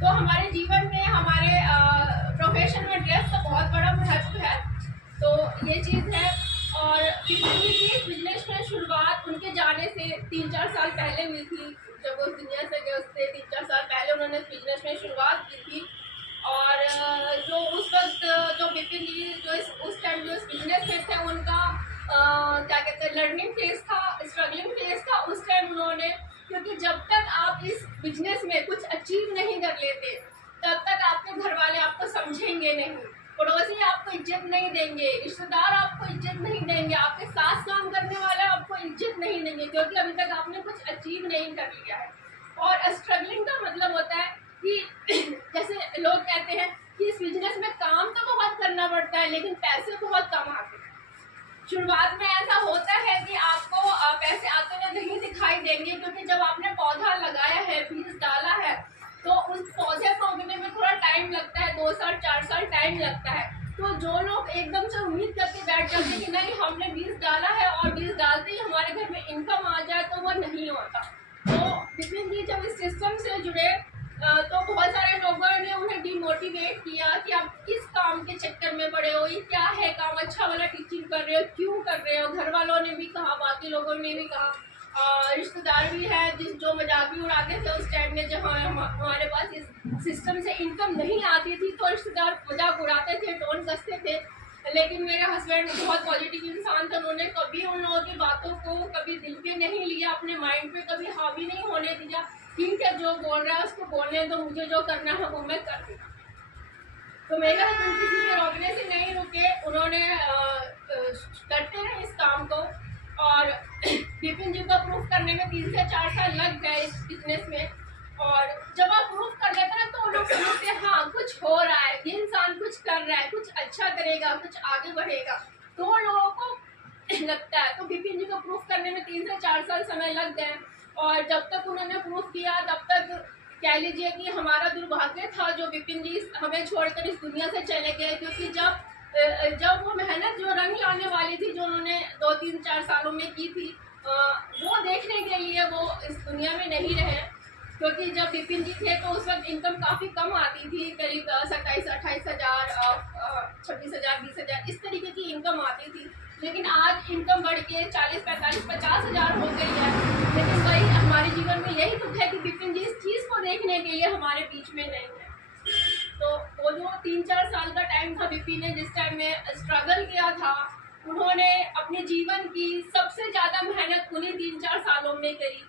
तो हमारे जीवन में हमारे प्रोफेशन में ड्रेस का बहुत बड़ा महत्व है। तो ये चीज़ है। और इस बिजनेस में शुरुआत उनके जाने से 3-4 साल पहले हुई थी। जब वो दुनिया से गए उससे 3-4 साल पहले उन्होंने इस बिजनेस में शुरुआत की थी। और जो उस वक्त जो विपिन जी जो उस टाइम जो इस बिजनेस में थे उनका क्या कहते हैं लर्निंग फेज था, स्ट्रगलिंग फेज था उस टाइम उन्होंने। क्योंकि जब तक आप इस बिजनेस में कुछ अचीव नहीं कर लेते तब तक आपके घर वाले आपको समझेंगे नहीं, पड़ोसी आपको इज्जत नहीं देंगे, रिश्तेदार आपको इज्जत नहीं देंगे, आपके साथ काम करने वाले आपको इज्जत नहीं देंगे, क्योंकि अभी तक आपने कुछ अचीव नहीं कर लिया है। और स्ट्रगलिंग का मतलब होता है कि जैसे लोग कहते हैं कि इस बिजनेस में काम तो बहुत करना पड़ता है लेकिन पैसे बहुत कम आते हैं। शुरुआत में ऐसा होता है कि आपको पैसे आते हुए नहीं दिखाई देंगे, क्योंकि जब आपने पौधा लगाया है, बीज डाला है, तो उस पौधे को उगने में थोड़ा टाइम लगता है, 2 साल 4 साल टाइम लगता है। तो जो लोग एकदम से उम्मीद करके बैठ जाते हैं कि नहीं हमने बीज डाला है और बीज डालते ही हमारे घर में इनकम आ जाए, तो वो नहीं होता। तो विपिन जी जब इस सिस्टम से जुड़े तो बहुत सारे लोगों ने उन्हें डिमोटिवेट किया कि आप किस काम के चक्कर में पड़े हो, ये क्या है काम, अच्छा वाला टीचिंग कर रहे हो, क्यों कर रहे हो। घर वालों ने भी कहा, बाकी लोगों ने भी कहा, रिश्तेदार भी है जो मजाक भी उड़ाते थे उस टाइम में जब हमारे पास इस सिस्टम से इनकम नहीं आती थी, तो रिश्तेदार मजाक उड़ाते थे, टोन कसते थे। लेकिन मेरे हस्बैंड बहुत पॉजिटिव इंसान थे, उन्होंने कभी उन लोगों की बातों को कभी दिल पे नहीं लिया, अपने माइंड पे कभी हावी नहीं होने दिया। ठीक है, जो बोल रहा है उसको बोलने दो, मुझे जो करना है वो मैं कर दूँगा। तो मेरे हस्बैंड किसी के रोकने से नहीं रुके, उन्होंने करते रहे इस काम को। और विपिन जी को प्रूफ करने में 3 से 4 साल लग गए इस बिजनेस में। और जब आप प्रूफ कर लेते हैं तो लोग समझते हैं हाँ कुछ हो रहा है, ये इंसान कुछ कर रहा है, कुछ अच्छा करेगा, कुछ आगे बढ़ेगा, तो लोगों को लगता है। तो विपिन जी को प्रूफ करने में 3 से 4 साल समय लग गए। और जब तक उन्होंने प्रूफ किया तब तक कह लीजिए कि हमारा दुर्भाग्य था जो विपिन जी हमें छोड़कर इस दुनिया से चले गए। क्योंकि जब वो मेहनत जो रंग लाने वाली थी, जो उन्होंने 2-3-4 सालों में की थी, वो देखने के लिए वो इस दुनिया में नहीं रहे। क्योंकि जब विपिन जी थे तो उस वक्त इनकम काफ़ी कम आती थी, करीब 27-28 हज़ार, 26 हज़ार, 20 हज़ार इस तरीके की इनकम आती थी। लेकिन आज इनकम बढ़ के 40-45-50 हज़ार हो गई है। लेकिन वही हमारे जीवन में यही दुख है कि विपिन जी इस चीज़ को देखने के लिए हमारे बीच में नहीं है। तो वो जो 3-4 साल का टाइम था विपिन ने जिस टाइम में स्ट्रगल किया था, उन्होंने अपने जीवन की सबसे ज़्यादा मेहनत उन्हीं 3-4 सालों में करी।